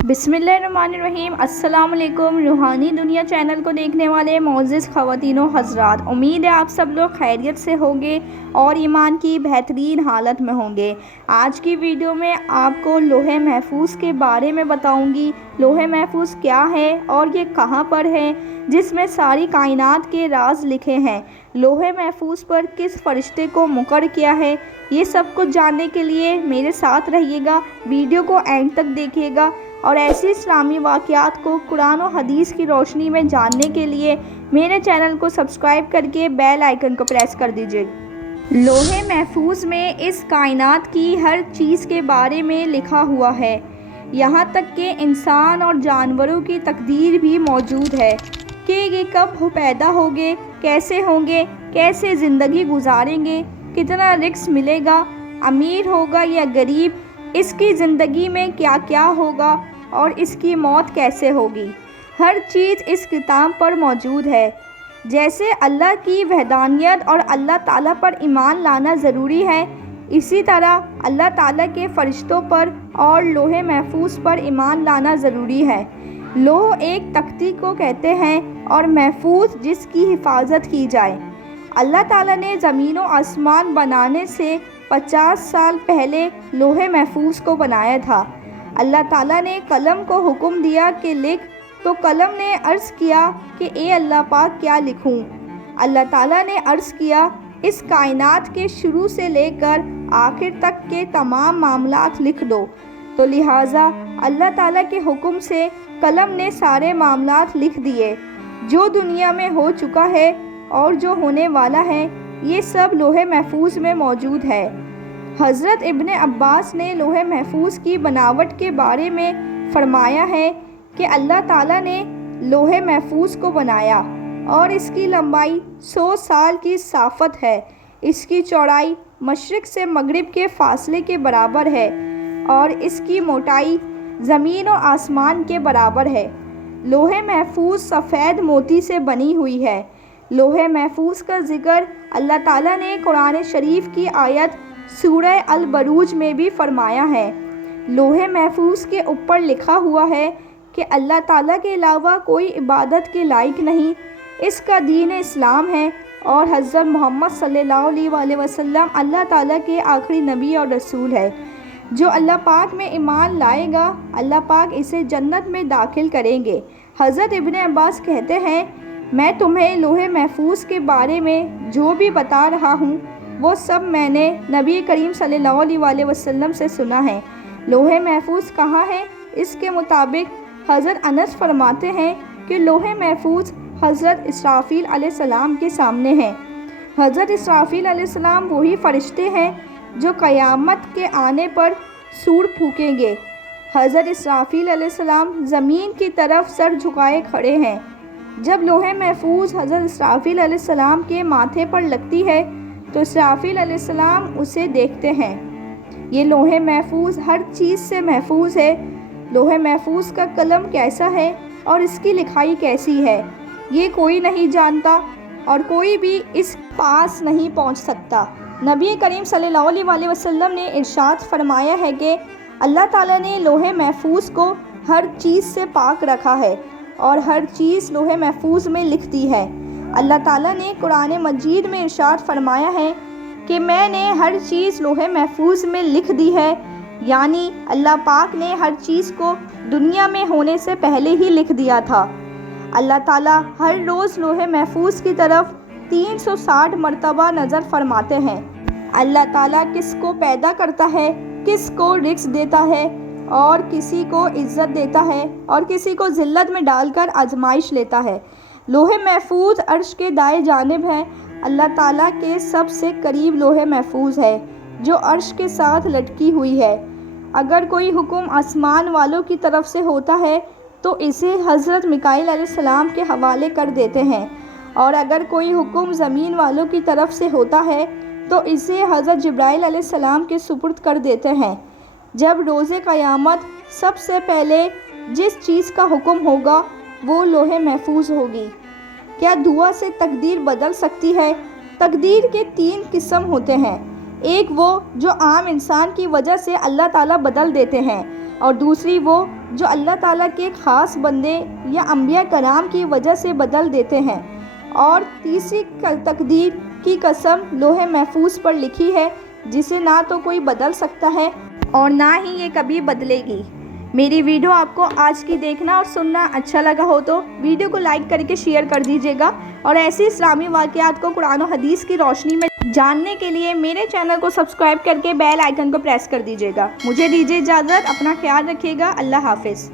بسم اللہ الرحمن الرحیم۔ السلام علیکم۔ روحانی دنیا چینل کو دیکھنے والے معزز خواتین و حضرات، امید ہے آپ سب لوگ خیریت سے ہوں گے اور ایمان کی بہترین حالت میں ہوں گے۔ آج کی ویڈیو میں آپ کو لوح محفوظ کے بارے میں بتاؤں گی۔ لوح محفوظ کیا ہے اور یہ کہاں پر ہے، جس میں ساری کائنات کے راز لکھے ہیں۔ لوح محفوظ پر کس فرشتے کو مقرر کیا ہے، یہ سب کچھ جاننے کے لیے میرے ساتھ رہیے گا، ویڈیو کو اینڈ تک دیکھیے گا اور ایسی اسلامی واقعات کو قرآن و حدیث کی روشنی میں جاننے کے لیے میرے چینل کو سبسکرائب کر کے بیل آئیکن کو پریس کر دیجیے۔ لوح محفوظ میں اس کائنات کی ہر چیز کے بارے میں لکھا ہوا ہے، یہاں تک کہ انسان اور جانوروں کی تقدیر بھی موجود ہے کہ یہ کب پیدا ہوگے، کیسے ہوں گے، کیسے زندگی گزاریں گے، کتنا رزق ملے گا، امیر ہوگا یا غریب، اس کی زندگی میں کیا کیا ہوگا اور اس کی موت کیسے ہوگی۔ ہر چیز اس کتاب پر موجود ہے۔ جیسے اللہ کی وحدانیت اور اللہ تعالیٰ پر ایمان لانا ضروری ہے، اسی طرح اللہ تعالیٰ کے فرشتوں پر اور لوح محفوظ پر ایمان لانا ضروری ہے۔ لوح ایک تختی کو کہتے ہیں اور محفوظ جس کی حفاظت کی جائے۔ اللہ تعالیٰ نے زمین و آسمان بنانے سے 50 سال پہلے لوح محفوظ کو بنایا تھا۔ اللہ تعالیٰ نے قلم کو حکم دیا کہ لکھ، تو قلم نے عرض کیا کہ اے اللہ پاک کیا لکھوں؟ اللہ تعالیٰ نے عرض کیا اس کائنات کے شروع سے لے کر آخر تک کے تمام معاملات لکھ دو۔ تو لہٰذا اللہ تعالیٰ کے حکم سے قلم نے سارے معاملات لکھ دیے۔ جو دنیا میں ہو چکا ہے اور جو ہونے والا ہے، یہ سب لوح محفوظ میں موجود ہے۔ حضرت ابن عباس نے لوح محفوظ کی بناوٹ کے بارے میں فرمایا ہے کہ اللہ تعالیٰ نے لوح محفوظ کو بنایا اور اس کی لمبائی 100 سال کی صافت ہے، اس کی چوڑائی مشرق سے مغرب کے فاصلے کے برابر ہے اور اس کی موٹائی زمین و آسمان کے برابر ہے۔ لوح محفوظ سفید موتی سے بنی ہوئی ہے۔ لوح محفوظ کا ذکر اللہ تعالیٰ نے قرآن شریف کی آیت سورہ البروج میں بھی فرمایا ہے۔ لوح محفوظ کے اوپر لکھا ہوا ہے کہ اللہ تعالیٰ کے علاوہ کوئی عبادت کے لائق نہیں، اس کا دین اسلام ہے اور حضرت محمد صلی اللہ علیہ وسلم اللہ تعالیٰ کے آخری نبی اور رسول ہے۔ جو اللہ پاک میں ایمان لائے گا، اللہ پاک اسے جنت میں داخل کریں گے۔ حضرت ابن عباس کہتے ہیں، میں تمہیں لوح محفوظ کے بارے میں جو بھی بتا رہا ہوں وہ سب میں نے نبی کریم صلی اللہ علیہ وسلم سے سنا ہے۔ لوح محفوظ کہاں ہے؟ اس کے مطابق حضرت انس فرماتے ہیں کہ لوح محفوظ حضرت اسرافیل علیہ السلام کے سامنے ہے۔ حضرت اسرافیل علیہ السلام وہی فرشتے ہیں جو قیامت کے آنے پر سور پھونکیں گے۔ حضرت اسرافیل علیہ السلام زمین کی طرف سر جھکائے کھڑے ہیں۔ جب لوح محفوظ حضرت اسرافیل علیہ السلام کے ماتھے پر لگتی ہے تو اسرافیل علیہ السلام اسے دیکھتے ہیں۔ یہ لوح محفوظ ہر چیز سے محفوظ ہے۔ لوح محفوظ کا قلم کیسا ہے اور اس کی لکھائی کیسی ہے، یہ کوئی نہیں جانتا اور کوئی بھی اس پاس نہیں پہنچ سکتا۔ نبی کریم صلی اللہ علیہ وسلم نے ارشاد فرمایا ہے کہ اللہ تعالیٰ نے لوح محفوظ کو ہر چیز سے پاک رکھا ہے اور ہر چیز لوح محفوظ میں لکھ دی ہے۔ اللہ تعالیٰ نے قرآن مجید میں ارشاد فرمایا ہے کہ میں نے ہر چیز لوح محفوظ میں لکھ دی ہے، یعنی اللہ پاک نے ہر چیز کو دنیا میں ہونے سے پہلے ہی لکھ دیا تھا۔ اللہ تعالیٰ ہر روز لوح محفوظ کی طرف 360 مرتبہ نظر فرماتے ہیں۔ اللہ تعالیٰ کس کو پیدا کرتا ہے، کس کو رزق دیتا ہے اور کسی کو عزت دیتا ہے اور کسی کو ذلت میں ڈال کر آزمائش لیتا ہے۔ لوح محفوظ عرش کے دائیں جانب ہے۔ اللہ تعالیٰ کے سب سے قریب لوح محفوظ ہے جو عرش کے ساتھ لٹکی ہوئی ہے۔ اگر کوئی حکم آسمان والوں کی طرف سے ہوتا ہے تو اسے حضرت میکائیل علیہ السلام کے حوالے کر دیتے ہیں، اور اگر کوئی حکم زمین والوں کی طرف سے ہوتا ہے تو اسے حضرت جبرائیل علیہ السلام کے سپرد کر دیتے ہیں۔ جب روز قیامت سب سے پہلے جس چیز کا حکم ہوگا وہ لوح محفوظ ہوگی۔ کیا دعا سے تقدیر بدل سکتی ہے؟ تقدیر کے 3 قسم ہوتے ہیں۔ ایک وہ جو عام انسان کی وجہ سے اللہ تعالیٰ بدل دیتے ہیں، اور دوسری وہ جو اللہ تعالیٰ کے خاص بندے یا انبیاء کرام کی وجہ سے بدل دیتے ہیں، اور تیسری تقدیر کی قسم لوح محفوظ پر لکھی ہے جسے نہ تو کوئی بدل سکتا ہے اور نہ ہی یہ کبھی بدلے گی۔ میری ویڈیو آپ کو آج کی دیکھنا اور سننا اچھا لگا ہو تو ویڈیو کو لائک کر کے شیئر کر دیجیے گا، اور ایسی اسلامی واقعات کو قرآن و حدیث کی روشنی میں جاننے کے لیے میرے چینل کو سبسکرائب کر کے بیل آئیکن کو پریس کر دیجیے گا۔ مجھے دیجیے اجازت، اپنا خیال رکھیے گا، اللہ حافظ۔